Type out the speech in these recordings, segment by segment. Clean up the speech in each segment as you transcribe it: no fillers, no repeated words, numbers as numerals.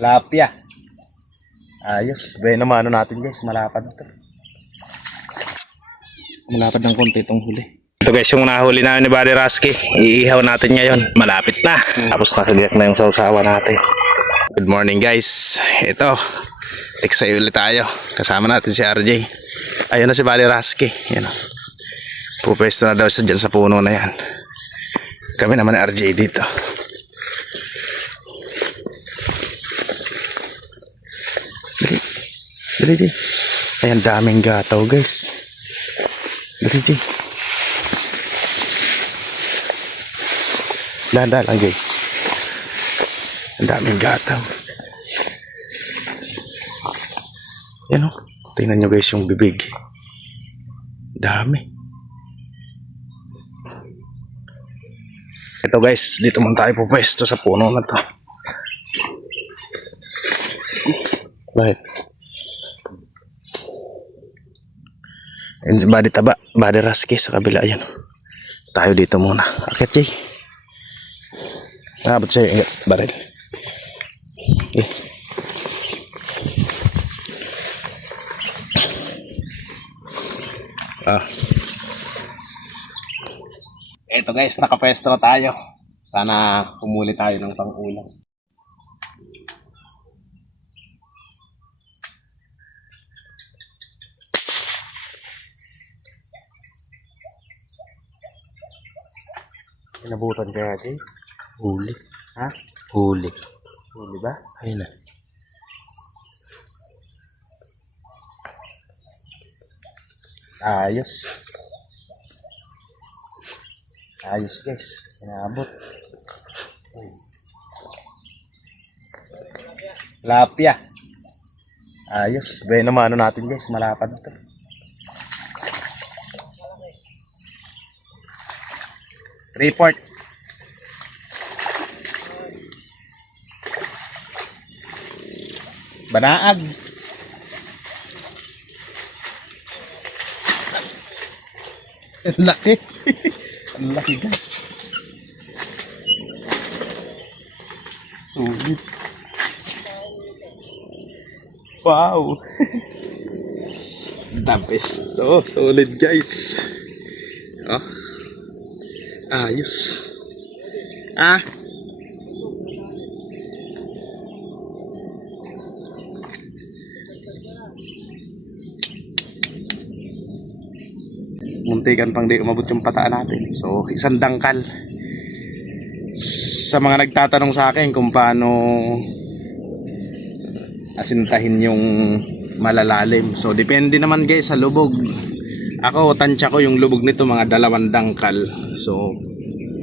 Lapya. Ayos. Bueno, ano natin guys, malapad to. Malapad ng konti itong huli. Ito guys, yung nahuli namin ni Buddy Rasky. Iihaw natin ngayon. Malapit na. Tapos nakagyak na yung sausawa natin. Good morning guys. Ito, excited ulit tayo. Kasama natin si RJ. Ayun na si Buddy Rasky. Yan o. Pupwesto na daw siya dyan sa puno na yan. Kami naman ni RJ dito. Dali, dali. Ayan, daming gataw guys. Dali, dali. Dahan-dahan lang guys. Ang daming gataw. Yan o. Tingnan nyo guys yung bibig. Dami. Ito guys, dito man tayo pupwesto sa puno na to. Bakit? Yan si Buddy Taba, Buddy Rasky sa kabila. Yan. Tayo dito muna. Akit Jay. Nakabot sa'yo yung baril. Okay. Eto guys, nakapwesto na tayo. Sana humuli tayo ng pang-ulam. Inabutan kaya Jay? Huli. Ha? Huli. Huli ba? Ayun na. Ayos. Ayos guys. Inabot. Lapya. Ayos. Bueno, ano natin guys, malapad to. Report. Banaag. Ang laki. Ang laki guys. Sulit. Wow. The best to. Solid guys. Oh. Ayos. Ah. Muntikan pang di umabot yung pataan natin. So, isang dangkal. Sa mga nagtatanong sa akin kung paano asintahin yung malalalim. So, depende naman guys sa lubog. Ako, tansya ko yung lubog nito mga 2 dangkal. So,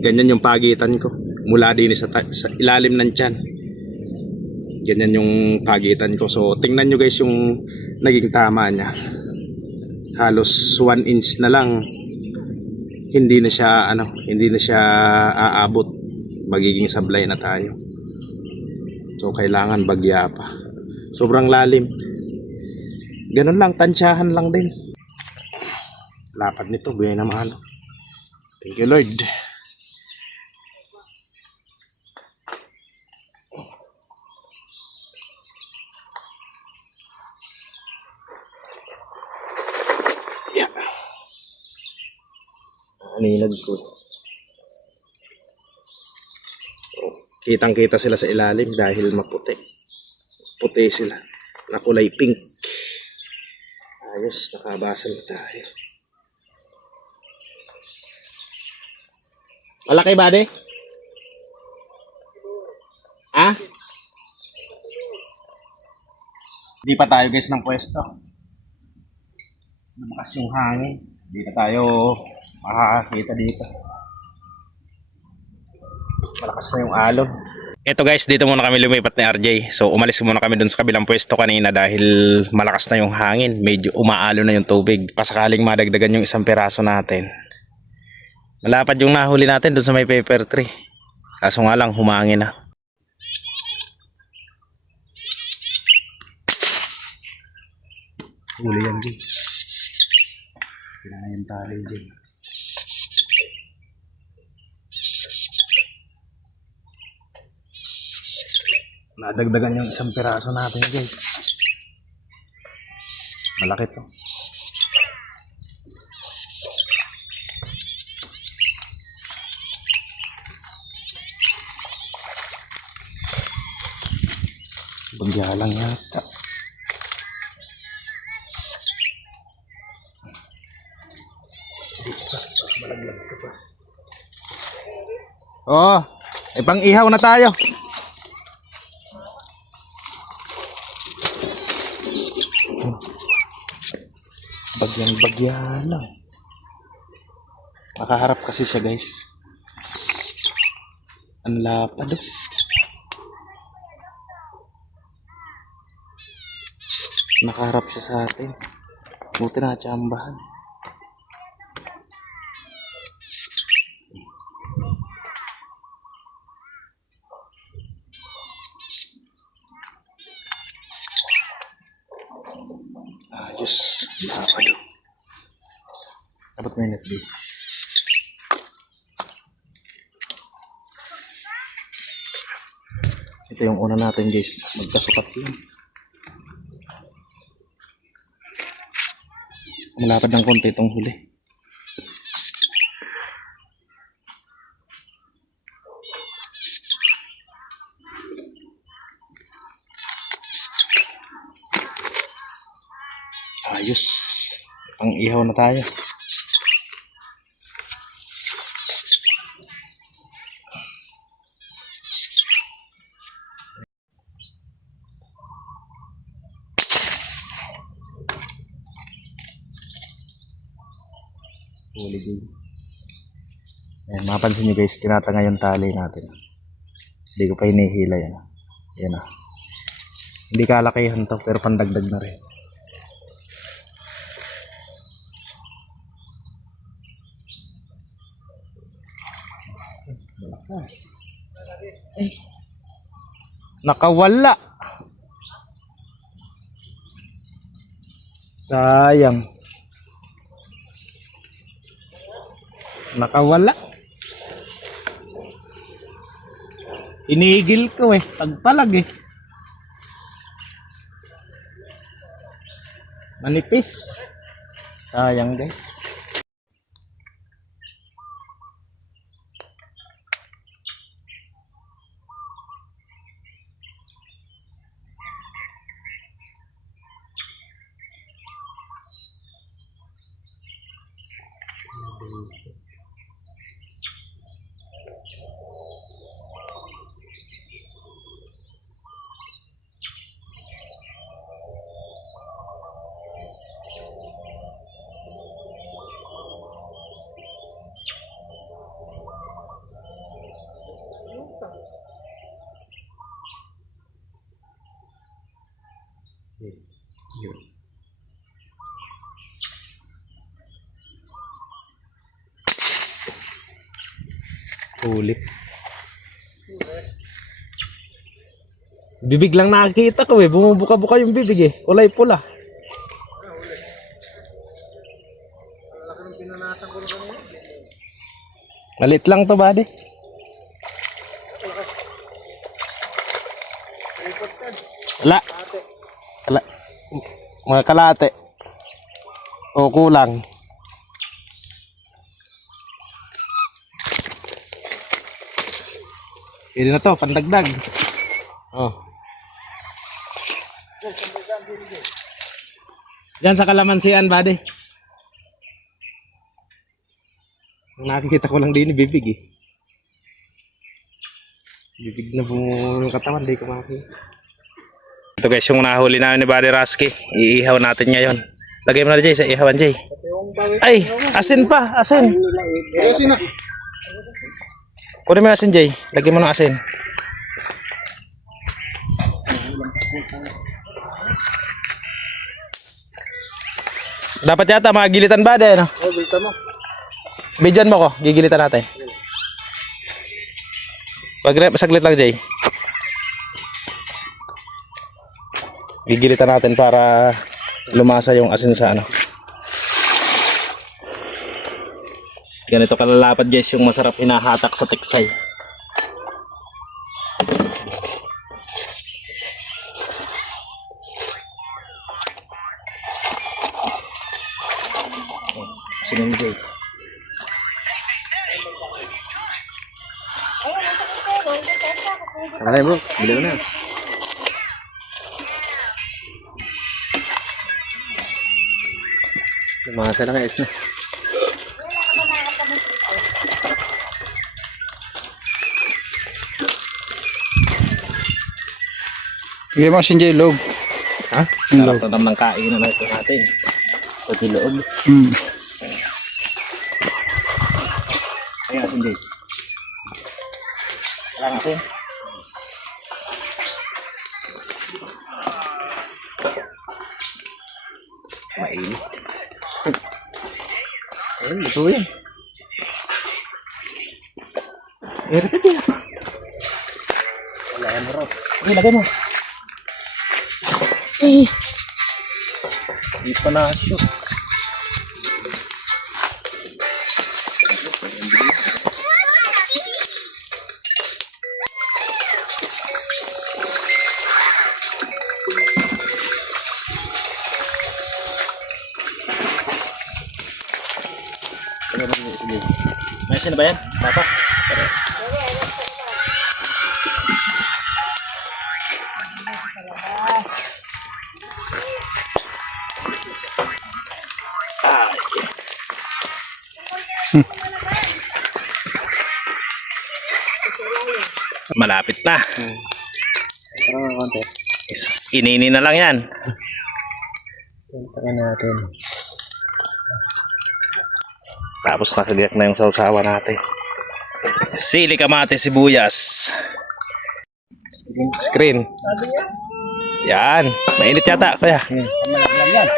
ganyan yung pagitan ko. Mula din sa ilalim ng tiyan. Ganyan yung pagitan ko. So, tingnan nyo guys yung naging tama niya. Halos 1 inch na lang. Hindi na siya aabot. Magiging sablay na tayo. So, kailangan bagya pa. Sobrang lalim. Ganun lang, tansyahan lang din. Lapad nito, buhay na mahalo. Thank you Lord. Yeah. Aninag ko. Kitang kita sila sa ilalim dahil maputi. Puti sila. Na kulay pink. Ayos, nakabasal tayo. Malaki ba de? Ah? Hindi pa tayo guys ng pwesto. Lumakas yung hangin. Hindi na tayo makakakita dito. Malakas na yung alon. Ito guys, dito muna kami lumipat ni RJ. So umalis muna kami dun sa kabilang pwesto kanina dahil malakas na yung hangin. Medyo umaalo na yung tubig. Pasakaling madagdagan yung 1 piraso natin. Malapad yung nahuli natin dun sa may paper tree. Kaso nga lang, humangin na. Huli yan din. Kailangan yung tali din. Nadagdagan yung isang piraso natin guys. Malaki to. Bagya lang yata. Oh, pang ihaw na tayo. Bagya lang. Nakaharap kasi siya guys. Ang lapad oh. Nakaharap siya sa atin. Buti na tsambahan. Ayos. Lapad oh. Dapat may net din. Ito yung una natin guys. Magkasukat yun. Malapad ng konti itong huli. Ayos. Pang ihaw na tayo. Huli din. Ayan, mapansin nyo guys, tinatanga yung tali natin. Hindi ko pa hinihila yan. Yan ah. Hindi kalakihan to, pero pandagdag na rin. Ay. Nakawala. Sayang. Nakawala. Inigil ko eh. Tagpalag eh. Manipis. Sayang guys. Yun. Ulit. Bibig lang nakikita ko eh. Bumubuka-buka yung bibig eh. Kulay pula. Malit lang to, buddy. Wala. Wala. Mga kalate. O kulang. Pwede na to, pandagdag. Oh. Diyan sa kalamansian, buddy. Nakikita ko lang din yung bibig eh. Bibig na bumuno yung katawan, di ko makikita. Ito guys, yung nahuli namin ni Buddy Rasky. Iihaw natin ngayon. Lagay mo na Jay sa ihawan Jay. Ay, asin pa, asin. Asin na. Kunin mo yung asin Jay. Lagay mo ng asin. Dapat yata magilitan ba din, no? Oh, gilitan mo. Bidyan mo ko, gigilitan natin. Saglit lang Jay. Gigilitan natin para lumasa yung asin sa ano. Ganito kalalapad guys yung masarap hinahatak sa tiksay. Sinunggay. Tama na bro, bili mo na. Lumasa lang guys na. Bigay mo si loob. Ha? Sarap na naman ng kainan na ito natin. Pati loob. Ay, asin din. Walang asin. Mainit. Ayun, ito yan. Meron ka din. Wala yan bro. Ay, lagay mo. Hindi pa na-shoot. Sige. May asin na ba yan? Papa? Malapit na. Parang konti. Inini na lang yan. Takan natin. Tapos nakagyak na yung sausawa natin. Sili, kamatis, sibuyas. Screen. Yan. Mainit yata, kuya. Malaglag yan.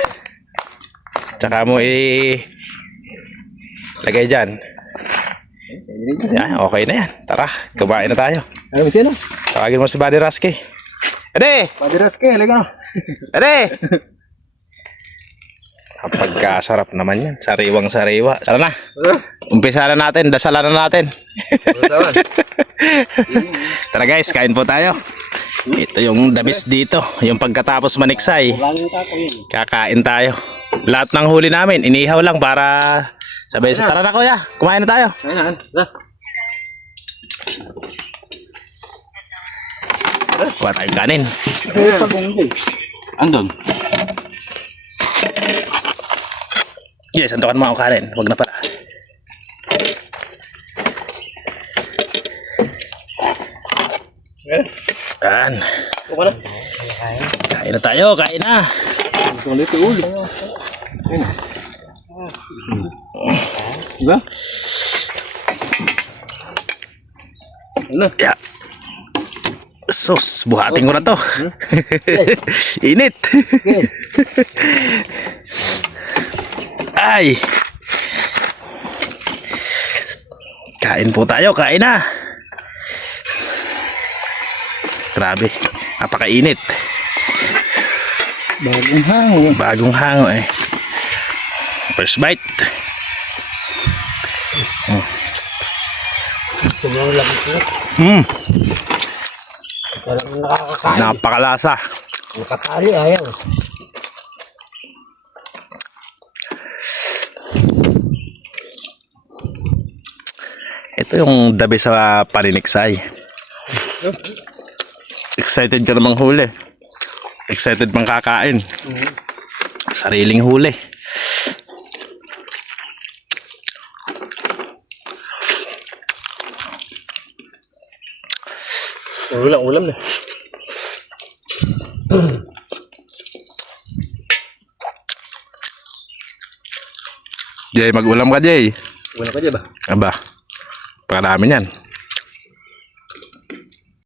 Tsaka mo lagay dyan. Yan, okay na yan. Tara, kumain na tayo. Ano ba sino? Tawagin mo si Buddy Rasky. Ede! Madiras ka, halika na. Ede! Pagkasarap naman yan. Sariwang sariwa. Tara na. Umpisa na natin. Dasalan na natin. Tara guys, kain po tayo. Ito yung the best dito. Yung pagkatapos maniksay, kakain tayo. Lahat ng huli namin, inihaw lang para sabay sa tara na kuya. Kumain na tayo. Kuha tayong kanin. Andun. Yes, antokan mo ako kanin. Huwag na pala. Yan. Kain na tayo, kain na. Diba? Ano? Yeah. Sus, buhatin ko na to. Init. Ay. Kain po tayo, kain na. Grabe, napakainit. Bagong hango. Bagong hango eh. First bite. Parang nakakakain. Napakalasa. Nakakali, ayaw. Ito yung dabi sa paniniksay. Excited ka namang huli. Excited mang kakain. Sariling huli. Ulam na. Jay, mag-ulam ka, Jay. Wala ka dyan ba? Aba, pakadami yan.